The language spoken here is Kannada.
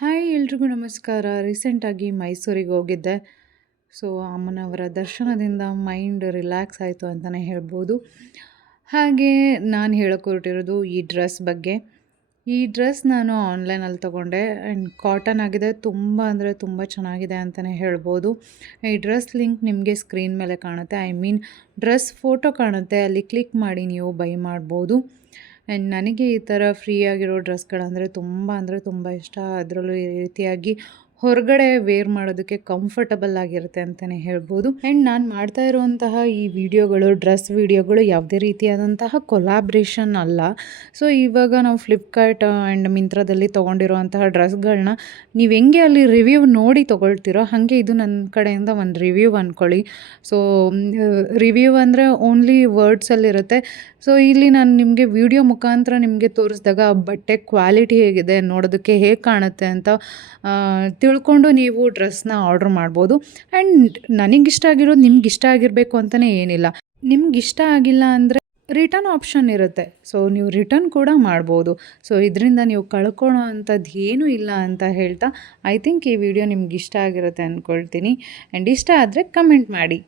ಹಾಯ್ ಎಲ್ರಿಗೂ ನಮಸ್ಕಾರ. ರೀಸೆಂಟಾಗಿ ಮೈಸೂರಿಗೆ ಹೋಗಿದ್ದೆ. ಸೊ ಅಮ್ಮನವರ ದರ್ಶನದಿಂದ ಮೈಂಡ್ ರಿಲ್ಯಾಕ್ಸ್ ಆಯಿತು ಅಂತಲೇ ಹೇಳ್ಬೋದು. ಹಾಗೆ ನಾನು ಹೇಳೋಕೆ ಹೊರಟಿರೋದು ಈ ಡ್ರೆಸ್ ಬಗ್ಗೆ. ಈ ಡ್ರೆಸ್ ನಾನು ಆನ್ಲೈನಲ್ಲಿ ತೊಗೊಂಡೆ ಆ್ಯಂಡ್ ಕಾಟನ್ ಆಗಿದೆ. ತುಂಬ ಅಂದರೆ ತುಂಬ ಚೆನ್ನಾಗಿದೆ ಅಂತಲೇ ಹೇಳ್ಬೋದು. ಈ ಡ್ರೆಸ್ ಲಿಂಕ್ ನಿಮಗೆ ಸ್ಕ್ರೀನ್ ಮೇಲೆ ಕಾಣುತ್ತೆ. ಡ್ರೆಸ್ ಫೋಟೋ ಕಾಣುತ್ತೆ, ಅಲ್ಲಿ ಕ್ಲಿಕ್ ಮಾಡಿ ನೀವು ಬೈ ಮಾಡ್ಬೋದು. ಆ್ಯಂಡ್ ನನಗೆ ಈ ಥರ ಫ್ರೀ ಆಗಿರೋ ಡ್ರೆಸ್ಗಳಂದರೆ ತುಂಬ ಇಷ್ಟ. ಅದರಲ್ಲೂ ಈ ರೀತಿಯಾಗಿ ಹೊರಗಡೆ ವೇರ್ ಮಾಡೋದಕ್ಕೆ ಕಂಫರ್ಟಬಲ್ ಆಗಿರುತ್ತೆ ಅಂತಲೇ ಹೇಳ್ಬೋದು. ಆ್ಯಂಡ್ ನಾನು ಮಾಡ್ತಾ ಇರುವಂತಹ ಈ ಡ್ರೆಸ್ ವಿಡಿಯೋಗಳು ಯಾವುದೇ ರೀತಿಯಾದಂತಹ ಕೊಲಾಬ್ರೇಷನ್ ಅಲ್ಲ. ಸೊ ಇವಾಗ ನಾವು ಫ್ಲಿಪ್ಕಾರ್ಟ್ ಆ್ಯಂಡ್ ಮಿಂತ್ರಾದಲ್ಲಿ ತೊಗೊಂಡಿರುವಂತಹ ಡ್ರೆಸ್ಗಳನ್ನ ನೀವು ಹೆಂಗೆ ಅಲ್ಲಿ ರಿವ್ಯೂ ನೋಡಿ ತೊಗೊಳ್ತೀರೋ ಹಾಗೆ ಇದು ನನ್ನ ಕಡೆಯಿಂದ ಒಂದು ರಿವ್ಯೂ ಅಂದ್ಕೊಳ್ಳಿ. ಸೊ ರಿವ್ಯೂ ಅಂದರೆ ಓನ್ಲಿ ವರ್ಡ್ಸಲ್ಲಿರುತ್ತೆ. ಸೊ ಇಲ್ಲಿ ನಾನು ನಿಮಗೆ ವಿಡಿಯೋ ಮುಖಾಂತರ ನಿಮಗೆ ತೋರಿಸಿದಾಗ ಬಟ್ಟೆ ಕ್ವಾಲಿಟಿ ಹೇಗಿದೆ, ನೋಡೋದಕ್ಕೆ ಹೇಗೆ ಕಾಣುತ್ತೆ ಅಂತ ತಿಳ್ಕೊಂಡು ನೀವು ಡ್ರೆಸ್ನ ಆರ್ಡ್ರ್ ಮಾಡ್ಬೋದು. ಆ್ಯಂಡ್ ನನಗಿಷ್ಟ ಆಗಿರೋದು ನಿಮ್ಗೆ ಇಷ್ಟ ಆಗಿರಬೇಕು ಅಂತಲೇ ಏನಿಲ್ಲ. ನಿಮ್ಗೆ ಇಷ್ಟ ಆಗಿಲ್ಲ ಅಂದರೆ ರಿಟರ್ನ್ ಆಪ್ಷನ್ ಇರುತ್ತೆ. ಸೊ ನೀವು ರಿಟರ್ನ್ ಕೂಡ ಮಾಡ್ಬೋದು. ಸೊ ಇದರಿಂದ ನೀವು ಕಳ್ಕೊಳ್ಳೋ ಅಂಥದ್ದು ಏನೂ ಇಲ್ಲ ಅಂತ ಹೇಳ್ತಾ, ಐ ಥಿಂಕ್ ಈ ವಿಡಿಯೋ ನಿಮ್ಗೆ ಇಷ್ಟ ಆಗಿರುತ್ತೆ ಅಂದ್ಕೊಳ್ತೀನಿ. ಆ್ಯಂಡ್ ಇಷ್ಟ ಆದರೆ ಕಮೆಂಟ್ ಮಾಡಿ.